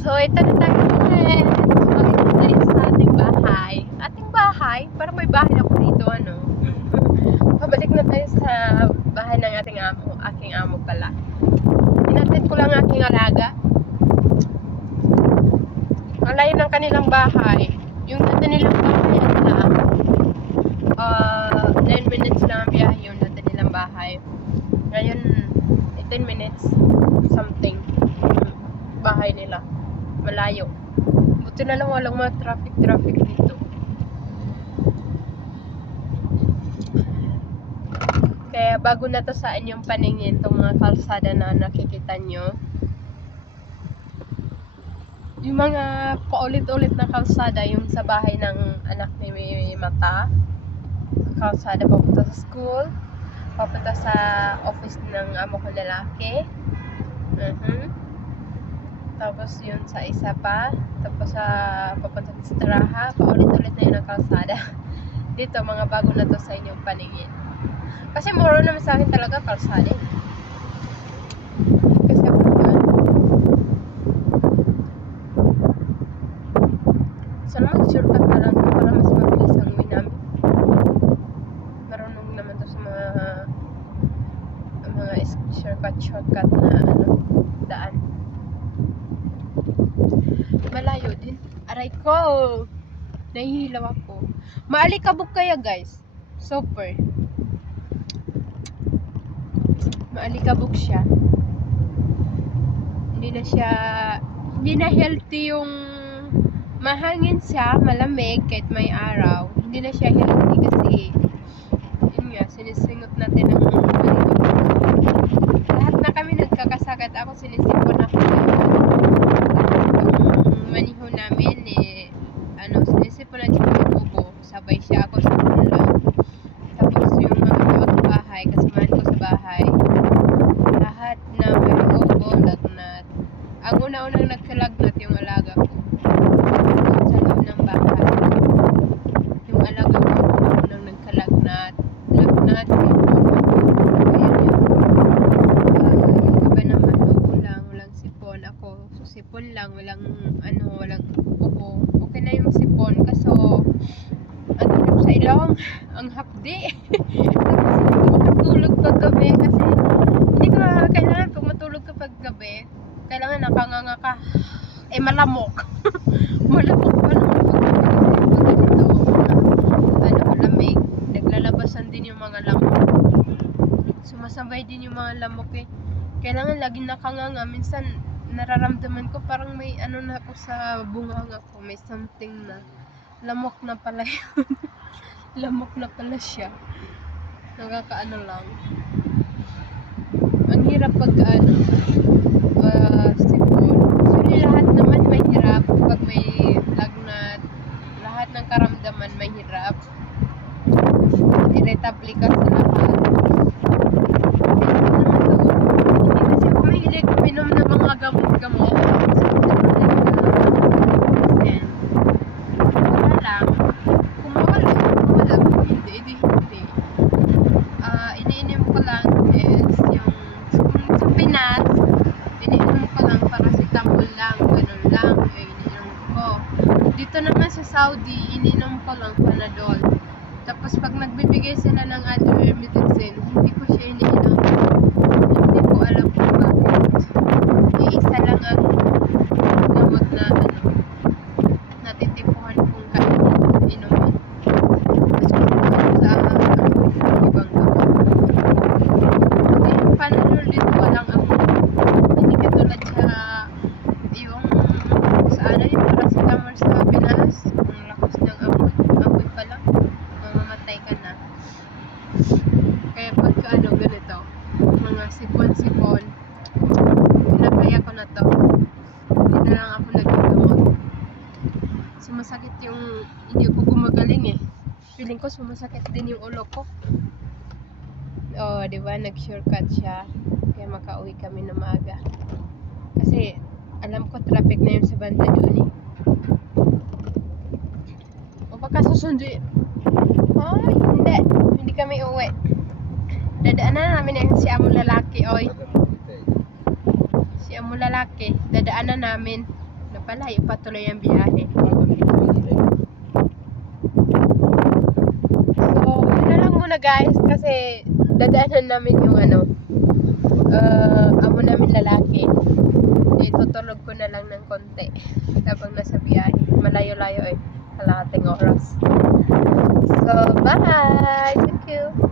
So, ito na tayo ulit. Pabalik tayo sa ating bahay. Ating bahay? Parang may bahay ako dito, ano? Pabalik na tayo sa bahay ng ating amo. Aking amo pala. Inatid ko lang aking alaga. Malayo ng kanilang bahay. Yung dati nilang bahay, 9 minutes lang ang biyahe yung dati nilang bahay. Ngayon, 10 minutes something bahay nila. Malayo. Buti na lang walang mga traffic dito. Kaya bago na to sa inyong paningin itong mga kalsada na nakikita nyo. Yung mga paulit-ulit na kalsada, yung sa bahay ng anak ni Mata. Kalsada papunta sa school, papunta sa office ng amo ko lalaki. Tapos yun sa isa pa, tapos sa papunta sa Straha, paulit-ulit na yun ang kalsada. Dito, mga bago na to sa inyong paningin. Kasi moro naman sa akin talaga kalsada. Kasi ako naman. Sana mag-shortcut na lang para mas mabilis ang uwi namin. Marunong naman to sa mga shortcut na daan. Malayo din. Aray ko! Nahihilaw ako. Maalikabok kaya guys. Super. Maalikabok siya. Hindi na healthy yung mahangin siya, malamig kahit may araw. Hindi na siya healthy kasi yun nga, sinisingot natin ng lahat na kami nagkakasakit. Ako sinisipon ako yung maniho namin sinisipon na siya ng ubo. Sabay siya, ako sa lang. Tapos yung mga tao sa bahay, kasamahan ko sa bahay, lahat na may ubo, lagnat. Ang una-unang nagkalagnat yung alaga ko sa loob ng bahay. Yung alaga ko unang nagkalagnat. Lagnat yung iba naman ubo lang, walang sipon. Ako sipon lang, walang ubo. Okay na yung sipon kaso ang hirap sa ilong, ang hapdi. Tapos makatulog pag gabi kasi hindi ka kailangan pag matulog ka pag gabi, kailangan nakanganga ka. Malamok. Malamok pa naman pag ganito. Malamig. Naglalabasan din yung mga lamok. Sumasabay din yung mga lamok eh. Kailangan laging nakanganga. Minsan nararamdaman ko parang may na ako sa bunganga ko. May something na. Lamok na pala yun. Lamok na pala siya. Nakakaano lang. Ang hirap pag sipon. Actually, lahat naman may hirap. Pag may lagnat, lahat ng karamdaman may hirap. Irritable ka sa lahat. Hindi kasi ako mahilig uminom ng mga gamot-gamot. Wala lang. Kung mawala. Kung hindi. Iniinom ko lang is yung sa Pinas, iniinom ko lang paracetamol lang, ganun lang yung iniinom ko. Dito naman sa Saudi, iniinom ko lang Panadol. Tapos pag nagbibigay sila ng other medicine, hindi ko siya iniinom. Hindi ko alam kung bakit. Iisa lang ang gamot na natitipuhan kong inumin. Tapos sa ibang gamot. Yung Panadol dito walang amoy. Hindi katulad sa yung yung paracetamol sa Pinas. Ang lakas ng amoy. Amoy pa lang. Mamamatay ka na. Kaya pagka ganito, mga sipon-sipon, pinagaya ko na to. Hindi na lang ako naggagamot. Sumasakit yung hindi ko gumagaling eh. Feeling ko sumasakit din yung ulo ko. Diba? Nag-shortcut siya. Kaya makauwi kami na maaga. Kasi, alam ko traffic na yung sa banda doon eh. O baka susundo ay, hindi. Hindi kami uwi. Dadaanan namin yung si amo lalaki, oy. Si amo lalaki. Dadaanan namin. Palayo patuloy ang biyahe. So, yun na lang muna guys kasi dadaanan namin yung amo namin lalaki. Tutulog ko na lang ng konti habang nasa biyahe. Malayo-layo kalahating oras. So, bye! Thank you!